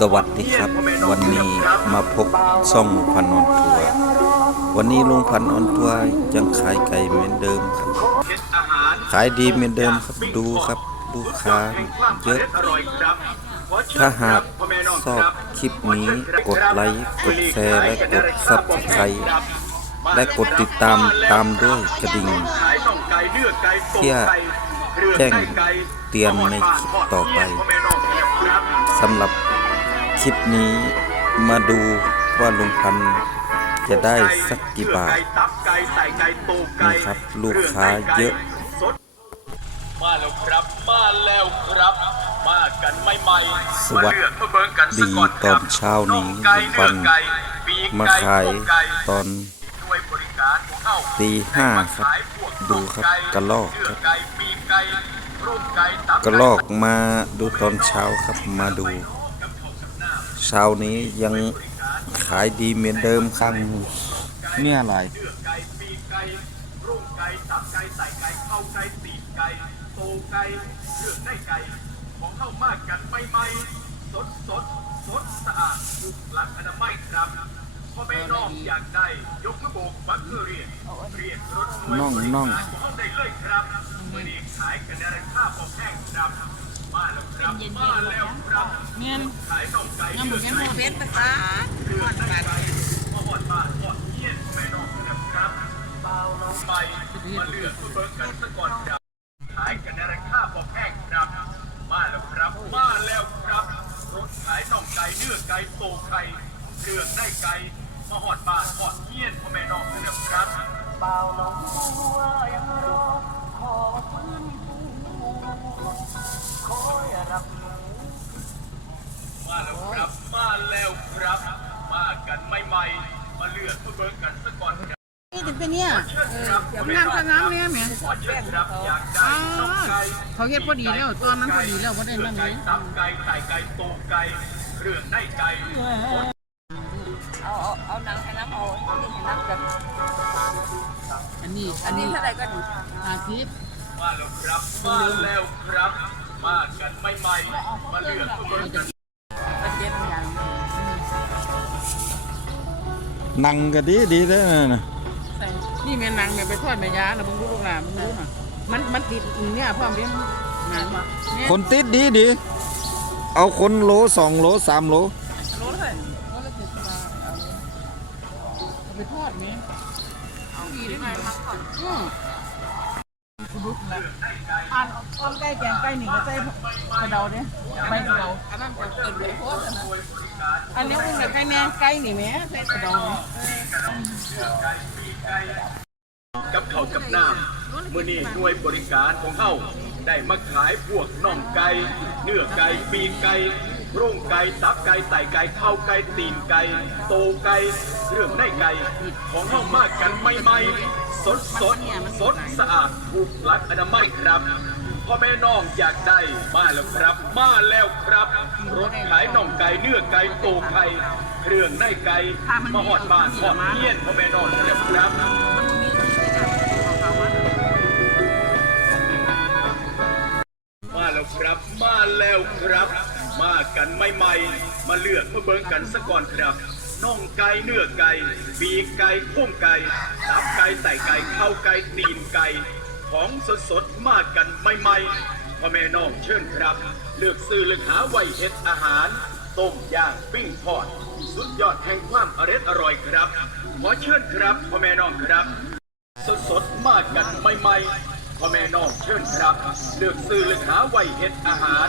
สวัสดีครับ วันนี้มาพบช่องพันออนทัวร์วันนี้ลุงพันออนทัวร์ยังขายไก่เหมือนเดิมครับ ขายดีเหมือนเดิมครับดูครับลูกค้าเยอะ ถ้าหากชอบคลิปนี้กดไลค์กดแชร์และกดซับสไครต์และกดติดตามตามด้วยกระดิ่งเพื่อแจ้งเตือนในคลิปต่อไป พ่อแม่น้องครับสำหรับคลิปนี้มาดูว่าลุงพันธุ์จะได้สักกี่บาทไก่ตับไก่ใส่ไก่ตูไก่นี่ครับ ลูกค้าเยอะสดมาแล้วครับ มาแล้วครับ มากันไม่ใหม่สวัสมาเลือกมาเบิ่งกันสักก่อนคดีตรัอบนเช้านี้องไก่ลุงพัเนื้อนไก่ปีกมาไก่ขายโครงไก่ตอนด้วยบริการของเขาตีห้าครับขายพวกดูครับไกระลอกครับเนื้ไก่ปีกไก่รูปไก่ตับกระลอกมาดูตอนเช้าครับมาดู เช้านี้ยังขายดีเหมือนเดิมครับเนี่ยอะไรเนื้อไก่ปีกไก่รูปไก่ตับไก่ใส่ไก่เข้าไก่ตีนไก่โตไก่เลือกได้ไก่ของเข้ามากกันไม่ไม่สดสดสดสะอาดถูกหลักอนามัยครับ พ่อแม่น้องอยากได้ยกระโบกบัตเตอเรียนเรียนรถน่องน่องการของได้เลยครับมื่อนี้ขายกันในราคาพอแพงครับมาแล้วครับมาแล้วครับเงี้ยขายน่องไก่น้ำหมูเลือกแก้มไก่เฟสภาษาเลือกได้ไก่มาหอดบาทหอดเยี่ยนแม่น้องนะครับเบาลงไปมาเลือกมาเบิ่งกันซะก่อนครับขายกันในราคาพอแพงครับมาแล้วครับมาแล้วครับรถขายน่องไก่เนื้อไก่โตไก่เลือกได้ไก่ มาหอดบาทหอดเยี่ยนพ่อแม่น้องเสือครับเบาลงตัวยังรอขอฟื้นะคอยรับหนูมาแล้วครับมาแล้วครับ มากันใหม่ๆมาเลือกมาเบิ่งกันซะก่อนครับนี่ถึงเป็นเนี่ยเชิญครับน้ำก็น้ำเนี่ยแม่เชิญครับอยาเขาเฮ็ดพอดีแล้วตอนนั้นพอดีแล้วพอได้นั่นไก่ยตับไก่ใส่ไก่โตไก่เรื่องได้ไก่ เอาเอาเอาหนังให้น้ำเอาอันนี้ให้น้ำกันอันนี้อัอันนนี้นี้เท่าไหร่กันอาทิตย์มาแล้วครับมาแล้วครับ มากันไม่ใหม่ๆมาเลือกมาเบิ่งกันมันเจ็ดอย่างนั่งก็ดีดีแล้วนะใส่นี่แม่นางแม่ไปทอดแม่ยาแล้วมึงรู้ลูกหลานมึงรู้น่ะมันมันติดเนี่ยพ่อเลี้ยงงานบ่เนี่ยคนติดดีดี เอาคนโลสองโลสามโลโล ไปทอดนี่เอาดีได้ไหมมาก่อนอืมอันต้มไก่แกงไก่หนึ่งก็ใส่กระเดาเนี่ยใบกระเดาอันนั้นจะเกิดไปโคตรนะอันนี้มึงแบบไก่แม่ไก่นี่แม่ใส่กระเดาเนี่ยกับเขาวกับน้ำมื่อนี้หน่วยบริการของเขาได้มาขายพวกน่องไก่เนื้อไก่ปีกไก่โร่งไก่ตับไก่ไต่ไก่เข้าไก่ตีนไก่โตไก่เรื่องได้ไก่ของเขามากกันไม่ไม่สดสดสดสะอาดถูกหลักอนามัยครับพ่อแม่น้องอยากได้มาแล้วครับ มาแล้วครับ รถขายน่องไก่เนื้อไก่โตไก่เรื่องในไก่มาหอดบ้านหอดเทียนพ่อแม่น้องแล้วครับมาแล้วครับ มาแล้วครับ มากันใหม่ๆ มาเลือกมาเบิ่งกันซะก่อนครับน่องไก่เนื้อไก่ปีกไก่โค้งไก่ตับไก่ไต่ไก่เข้าไก่ตีนไก่ ของสดสดๆมากันใหม่ๆพ่อแม่น้องเชิญครับ เลือกซื้อเลือกหาไว้เฮ็ดอาหารต้มย่างปิ้งทอด สุดยอดแห่งความอร่อยอร่อยครับขอเชิญครับพ่อแม่น้องครับ สดสดๆมากกันไม่ไม่ พ่อแม่น้องเชิญครับ เลือกซื้อเลือกหาไว้เห็ดอาหาร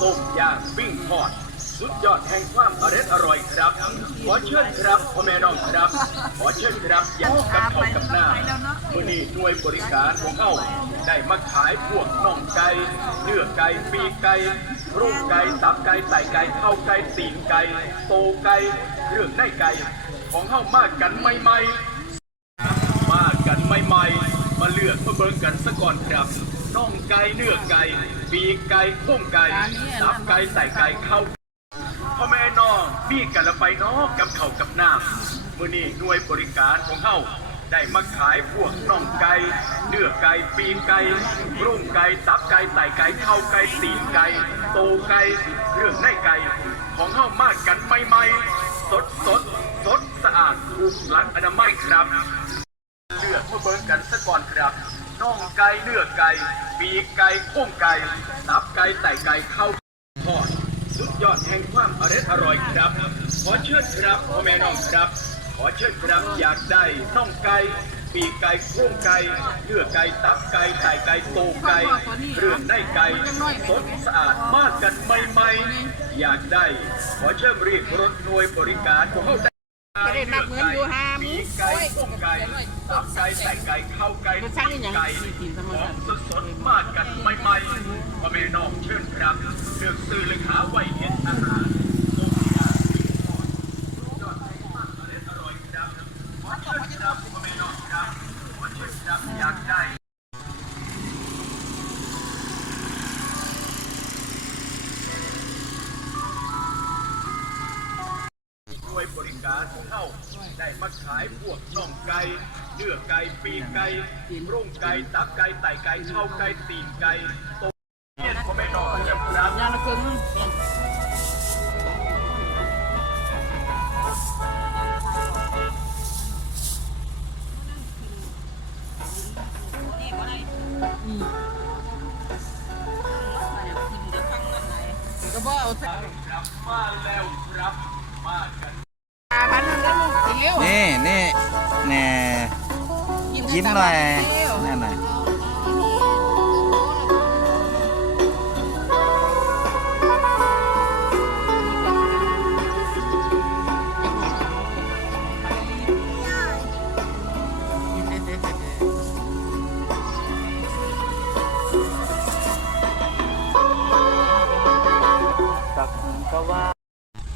ต้มย่างปิ้งทอด สุดยอดแห่งความอร่อยอร่อยครับ ขอเชิญครับพ่อแม่น้องครับ ขอเชิญครับอย่ากกับเขากับหน้ามื่อนี้หน่วยบริการของเขาได้มาขายพวกน่องไก่เนื้อไก่ปีกไก่รูปไก่ตับไก่ไต่ไก่เข้าไก่ตีนไก่โตไก่เครื่องในไก่ของเขามากกันไม่ไม่ม บิ่งกันซะก่อนครับน่องไก่เนื้อไก่ปีกไก่โค้งไก่ตับไก่ใส่ไก่เข้าพ่อแม่น้องมีกันละไปเน้อกับเข่ากับน้ำมื้อนี้หน่วยบริการของเฮาได้มาขายพวกน่องไก่เนื้อไก่ปีกไก่รุ่มไก่ตับไก่ใส่ไก่เข้าไก่ตีนไก่โตไก่เรื่องในไก่ของเฮามากกันใหม่ๆสดสดสดสะอาดถูกหลักอนามัยครับเลือกมาเบิ่งกันซะก่อนครับ น่องไก่เนื้อไก่ปีกไก่โค้งไก่ตับไก่ไต่ไก่เข้าทอดสุดยอดแห่งความอร่อยอร่อยครับ ขอเชิญครับพ่อแม่น้องครับ ขอเชิญครับอยากได้น่องไก่ปีกไก่โค้งไก่เนื้อไก่ตับไก่ไต่ไก่โตไก่เครื่องในไก่สดสะอาดมากกันใหม่ๆอยากได้ ขอเชิญเรียกรถหน่วยบริการของเขาได้ก็ได้นับเงินอยู่ห้ามปีกไก่ต้มไก่ ตับไก่ใส่ไก่ข้าวไก่มันสร้างได้หยังไก่สี่ทีมธรรมขอชางติสดๆมากกันใหม่ๆพ่อแม่น้องเชิญครับเลือกซื้อเลยขาไว้เห็นอาหาร เราได้มาขายพวกน่องไก่เนื้อไก่ปีกไก่ร่งไก่ตับไก่ไต่ไก่เช่าไก่ตีนไก่ตั วนี่นี่แน่ยิ้มหน่อยนั่นน่ะ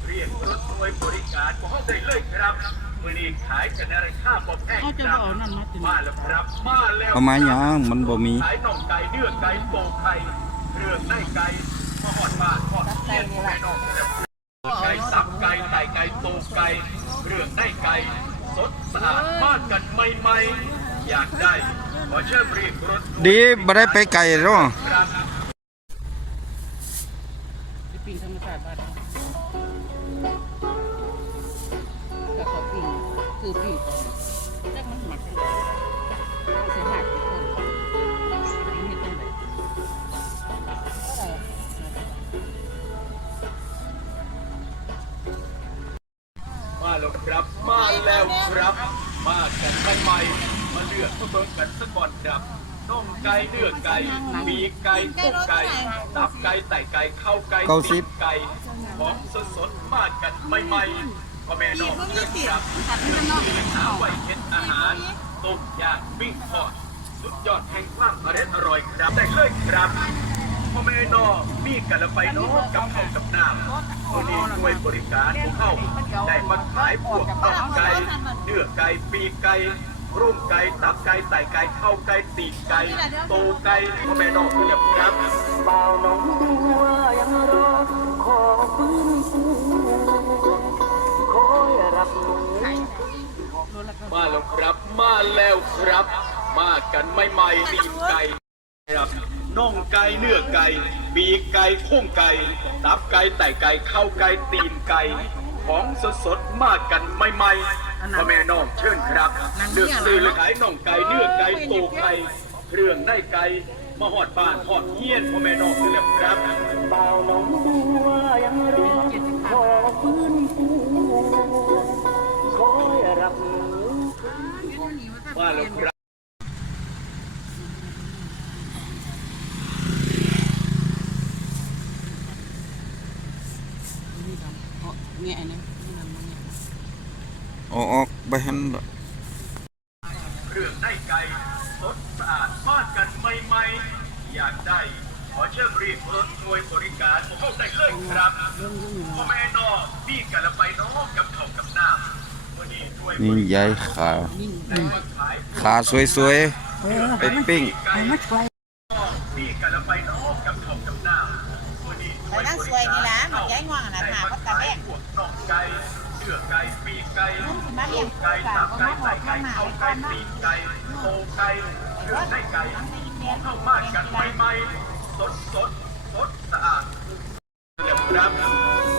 เรียกรถหน่วยบริการของเราได้เลยครับ มือนี้ขายกันในราคาบ่แพงเขาจะครับเอานั่นมาติมาแล้วครับมาแล้วเอามาหยังมันบ่มีขายน่องไก่เนื้อไก่โตไข่เครื่องในไก่มาหอดบ้านหอดเทียนไก่น่องไก่ตับไก่ไต่ไก่โตไก่เครื่องในไก่สดสะอาดมากกันใหม่ๆอยากได้ขอเชิญเรียกรถดีบ่ได้ไปไกลหรอกครับที่ปิ้งธรรมชาติบ้าน คือปิ้งก่อนแรกมันหมักเลยเสียหักอีกคนปิ้งเฮ็ดจังได๋ก็ได้มาแล้วครับ มาแล้วครับ มากันใหม่ๆมาเลือกมาเบิ่งกันสักก่อนครับน่องไก่เนื้อไก่ปีกไก่ต้มไก่ตับไก่ไต่ไก่ข้าวไก่ตีนไก่ของสดๆมากกันใหม่ๆ พ่อแม่น้องเชิญครับมีหาไว้เห็นอาหารต้มย่างปิ้งทอดสุดยอดแห่งความอร่อยอร่อยครับได้เลยครับพ่อแม่น้องมีกันละไปเน้องกับข้าวกับน้ำวันนี้ด้วยบริการของเขาได้มาขายพวกน่องไก่เนื้อไก่ปีกไก่รุ่มไก่ตับไก่ไต่ไก่เข้าไก่ตีนไก่โตไก่พ่อแม่น้องเรียบครับเบาน้องบัวยังรอขอฟื้นฟูค อยรับมือมาแล้วครับ มาแล้วครับ มากันไม่ไม่ๆตีนไก่ครับน่องไก่เนื้อไก่ปีกไก่โค้งไก่ตับไก่ไต่ไก่เข้าไก่ตีนไก่ของสดสดๆมากกันไม่ไม่ๆพ่อแม่น้องเชิญครับเลือกซื้อและขายน่องไก่เนื้อไก่โตไก่เครื่องในไก่มาหอดบ้านหอดเฮียนพ่อแม่น้องเลือกครับเบาน้องบัวยังรอขอฟื้นฟูคอย รับมือมาแล้วครับ นี่ดำเพราะแง่นะนี่ดำมันแง่ เอาออกไปหันละ เครื่องในไก่สดสะอาดมากกันใหม่ๆอยากได้ ขอเชิญรีบรถหน่วยบริการของเขาได้เลยครับ เรื่องยุ่งอยู่ พ่อแม่นอมีกันละไปน้อกับเขาวกับน้ำวั นี่ยายขายขาขาสวยๆไปปิ้งไก่มีกันละไปน้อกับเขาวกับน้ำวันนี้ด้วยบริการเขาได้มาขายพวกน่องไก่เนื้อไก่ปีกไก่ไก่ตับไก่ไก่ไก่เข้าไก่ตีนไก่โตไก่เลืองในไก่ของเข้ามากันใหม่ๆสดสดสดสะอาดเรียบครับ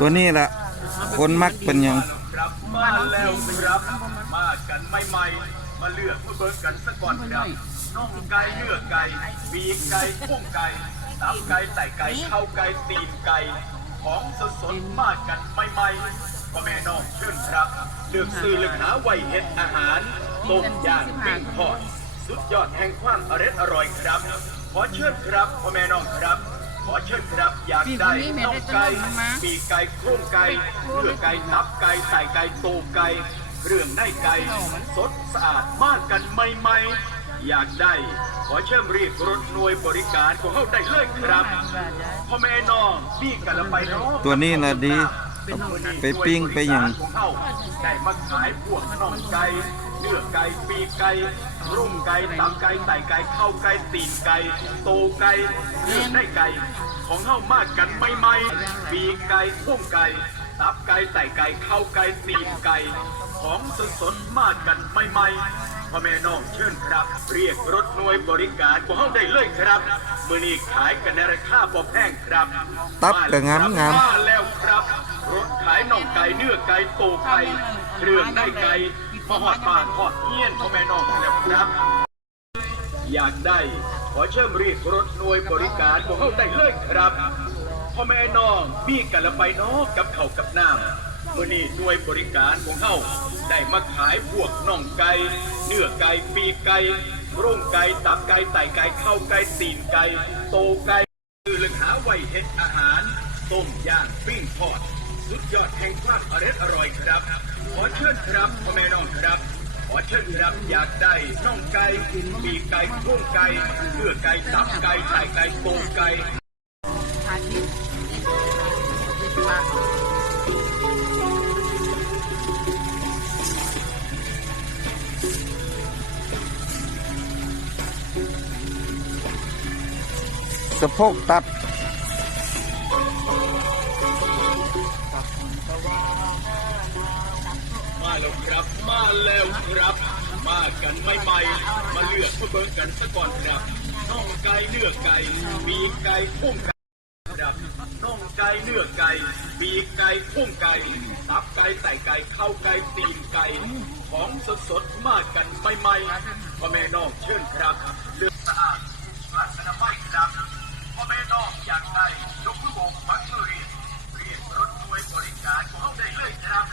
ตัวนี้ละคนมักเป็นยังรับมาแล้วครับมากันใหม่ๆมาเลือกมาเบิ่งกันสักก่อนครับน่องไก่เนื้อไก่ปีกไก่พุ่งไก่ตับไก่ไต่ไก่เข้าไก่ตีนไก่ ของสดสดๆมากันใหม่ๆพ่อแม่น้องเชิญครับ เลือกซื้อเลือกหาไว้เห็ดอาหารต้มย่างปิ้งทอดสุดยอดแห่งความอร่อยอร่อยครับขอเชิญครับพ่อแม่น้องครับ อเชิญครับอยากได้น่องไก่ปีกไก่โครงไก่เนื้อไก่ตับไก่ไต่ไก่โตไก่เครื่องในไก่สดสะอาดมากกันใหม่ๆ อยากได้ขอเชิญเรียกรถหน่วยบริการของเขาได้เลยครับพ่อแม่น้องพี่กันละไปเนาะตัวนี้น่ะดี ไปปิ้งไปหยังของเขาได้มาขายพวกน่องไก่ เนื้อไก่ปีกไก่รุ่มไก่ตับไก่ไต่ไก่เข้าไก่ตีนไก่โตไก่เนื้อในไก่ของเข้ามากกันไม่ไม่ๆปีกไก่พุ่งไก่ตับไก่ไต่ไก่เข้าไก่ตีนไก่ของสดสดๆมากกันไม่ไม่ๆพ่อแม่น้องเชิญครับ เรียกรถหน่วยบริการของเขาได้เลยครับมือนี้ขายกันในราคาพอแพงครับ ตับก็งามงามมาแล้วครับ รถขายน่องไก่เนื้อไก่โตไก่เครื่องได้ไก่ มาหอดปากหอดเงี้ยนพ่อแม่น้องแล้วครับ อยากได้ขอเชิญเรียกรถหน่วยบริการของเขาได้เลยครับพ่อแม่น้องมีกันละไปเน้อกับเขากับน้ำมื่อนี้หน่วยบริการของเขาได้มาขายพวกน่องไก่เนื้อไก่ปีไก่ร่งไก่ตับไก่ไตไก่เข้าไก่ตีนไก่โตไก่คือเลือกหาไว้เห็ดอาหารต้มย่างปิ้งทอด สุดยอดแห่งความอร่อยอร่อยครับ ขอเชิญครับพ่อแม่น้องครับ ขอเชิญครับอยากได้น่องไก่ปีกไก่โครงไก่เลือไก่ตับไก่ไข่ไก่โตไก่อาทิตย์ปากสะโพกตับ มาแล้วครับ มาแล้วครับ มากันไม่ใหม่มาเลือกเบิ่งกันสักก่อนครับน่องไก่เนื้อไก่ปีไก่โครงไก่ครับน่องไก่เนื้อไก่ปีไก่พุ่งไก่ตับไก่ไต่ไก่เข้าไก่ตีนไก่ของสดสดมากกันไม่ไม่พ่อแม่น้องเชิญครับเลือกสะอาดรักอนามัยครับพ่อแม่น้องอยากได้ยกมือโบกมัดมือเรียกเรียกรถหน่วยบริการของเขาได้เลยครับ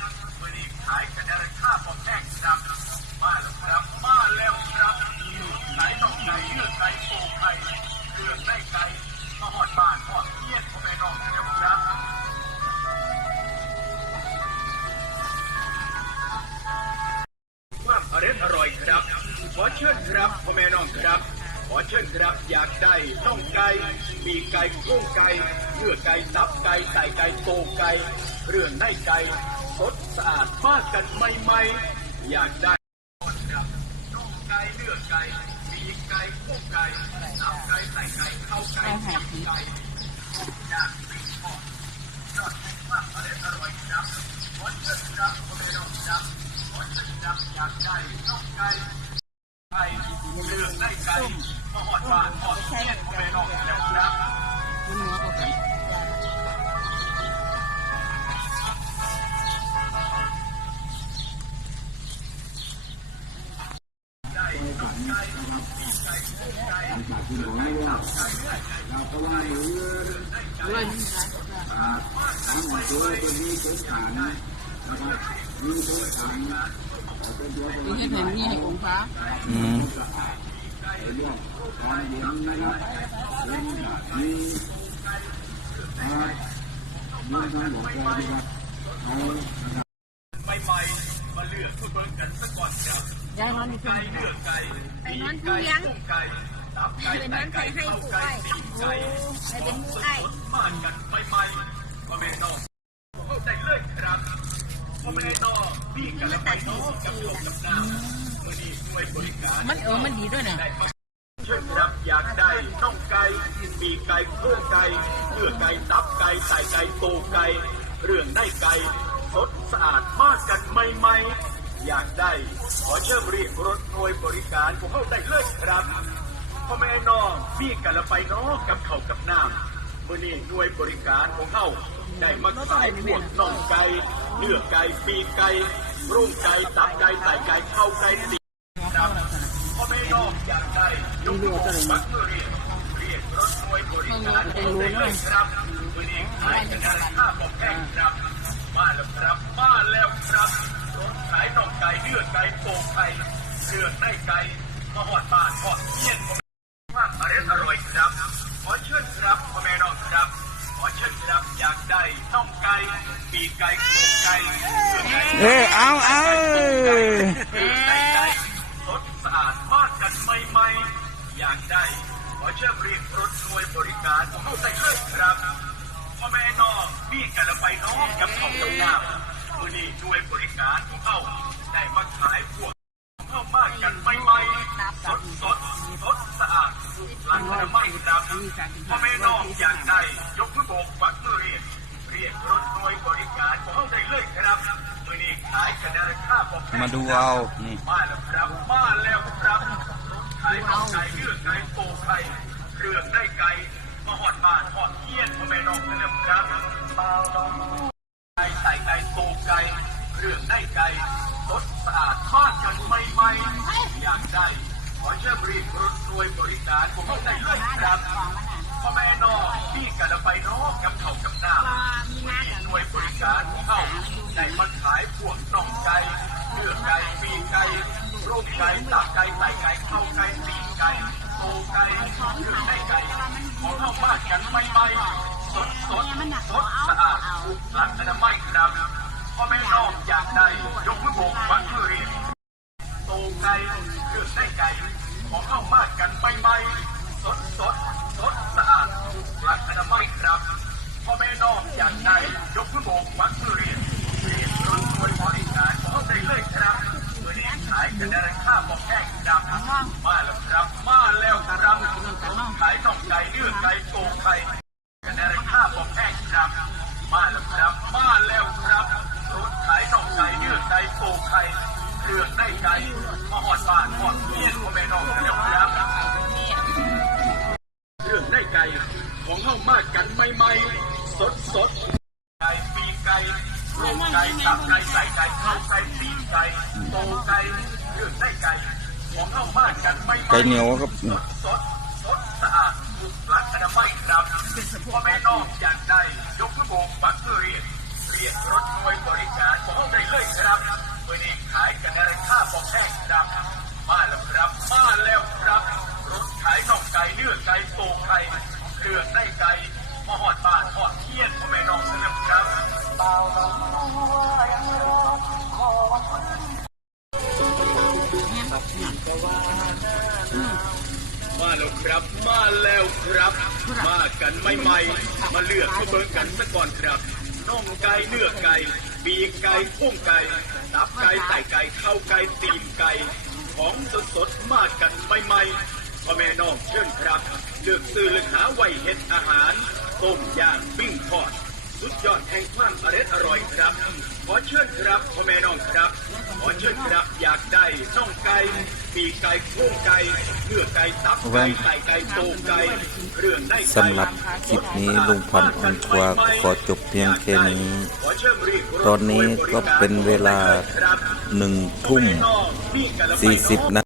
ขายน่องไก่เนื้อไก่โคไก่เรื่องไก่มาหอดบ้านหอดเทียนพ่อแม่น้องครับวามอร่อยอร่อยครับขอเชิญครับพ่อแม่น้องครับ ขอเชิญครับอยากได้น่องไก่ปีไก่โครงไก่เนื้อไก่ตับไก่ไต่ไก่โตไก่เรื่องในไก่สดสะอาดมากกันไม่ไม่ๆ อยากได้ครับน่องไก่เนื้อไก่ปีกไก่โครงไก่ตับไก่ไต่ไก่เข้าไก่ตีไก่อยางปิ้งทอดยอดแห่งความอร่อยอร่อยครับขอเชิญครับพ่อแม่น้องครับขอเชิญครับอยากได้น่องไก่ไก่เรื่องได้ไก่มาหอดบานหอดเทียนพ่อแม่น้องแล้วครับมันหัวก็กันมีใเห็นมีให้องค์ฟ้าอืมใหม่ๆมาเลือกเพื่อเบิ่งกันสักก่อนครับยายนอนอยู่ตรงไก่นี้เนื้อไก่ ไปนอนผู้เลี้ยงไก่ตับไก่ไปนไต่อนใครไก่ให้เข้าผู้ไก่ไอ้ตีนไก่ไปเป็นผู้ไอ้บ้านกันใหม่ๆพ่อแม่น้องเข้าใจเลยครับพ่อแม่น้องพี่กันละไปน้องกับโยมกับน้ำวันนี้หน่วยบริการมันเออมันดีด้วยเนี่ยเช่นครับอยากได้น่องไก่ปีกไก่โครงไก่เนื้อไก่ตับไก่ไต่ไก่โตไก่เรื่องได้ไก่สดสะอาดมากกันไม่ไม่ อยากได้ ขอเชิญเรียกรถหน่วยบริการของเข้าได้เลยครับพ่อแม่น้องพี่กันละไปน้องกับเขากับน้ำมื่อนี้หน่วยบริการของเข้าได้มาขายพวกน่องไก่เนื้อไก่ปีกไก่รุ่งไก่ตับไก่ไตไก่เข้าไก่ตีครับพ่อแม่น้องอยากได้ยกมักมือเรียกเรียกรถหน่วยบริการของได้เลยครับวันนี้ขายกันได้ค่าบอกแห้งครับมาแล้วครับ เสือกได้ไก่มาหอดบ้านหอดเยี่ยน สดสดสดสะอาดหลังจะไม่ดำพ่อแม่น้องอยากได้ยกมือโบกวัดมือเรียกเรียกรถหน่วยบริการของเขาได้เลยครับมือนี้ขายกันในราคาบอกมาดูเอานี่มาแล้วครับมาแล้วครับขายข้าไก่เลือดไก่โตไก่เรื่องได้ไก่มาหอดบ้านหอดเทียนพ่อแม่น้องนแล้วครับเปล่าน้องไก่ใส่ไก่โตไก่เรื่องได้ไก่สดสะอาดมากกันไม่ไม่อยากได้ ขอเชิบรถหน่วยบริการของเขาได้เลยครับพ่อแม่นองที่กันไปน้อกับเขากับหน้ามีหน่วยบริการเข้าได้มาขายพวกน่องไก่เนื้อไก่ปีไก่โรคไก่ตับไก่ไตไก่เข้าไก่ปีไก่โตไก่เนื้อไก่ไก่ของเขามากกันไม่ไม่สดสดสดสะอาดถูกหลักอนามัยครับพ่อแม่นองอยากได้ยกมือโบกวัดมือเรียกโตไก่เลือได้ไก่ ของเข้ามากกันไม่ไม่สดสดสดสะอาดหลักอนามัยครับพ่อแม่น้องอยากได้ยกมือโบกวัดมือเรียนเรียนรถบริบริการของเขาได้เลยครับเมื่อนี้ขายกันในราคาบอกแห้งดำมาแล้วครับ มาแล้วครับขายต้องไก่เนื้อไก่โกไก่ ครับมาแล้วครับรถขายน่องไก่เนื้อไก่โตไก่เลือดได้ไก่มหอดบ้านหอดเทียนพ่อแม่น้องเสนอครับ มาแล้วครับ มาแล้วครับ มากันไม่ไม่มาเลือกมาเบิ่งกันซะก่อนครับน่องไก่เนื้อไก่ปีกไก่พุ่งไก่ตับไก่ไตไก่เข้าไก่ตีนไก่ ของสดสดๆมากันไม่ไม่พ่อแม่น้องเชิญครับ เลือกซื้อเลือกหาไว้เห็ดอาหารต้มย่างปิ้งทอด สุดยอดแห่งความอร่อยอร่อยครับ ขอเชิญครับพ่อแม่น้องครับข อเชิญครับอยากได้น่องไก่ปีกไก่โครงไก่เนื้อไก่ตับไก่ไตไก่โตไก่เครื่องได้ไก่สำหรับคลิปนี้ลุงพันธ์ออนทัวร์ขอจบเพียงแค่นี้ขอเชิญเรียกรถตอนนี้ก็เป็นเวลาหนึ่งทุ่มสี่สิบนา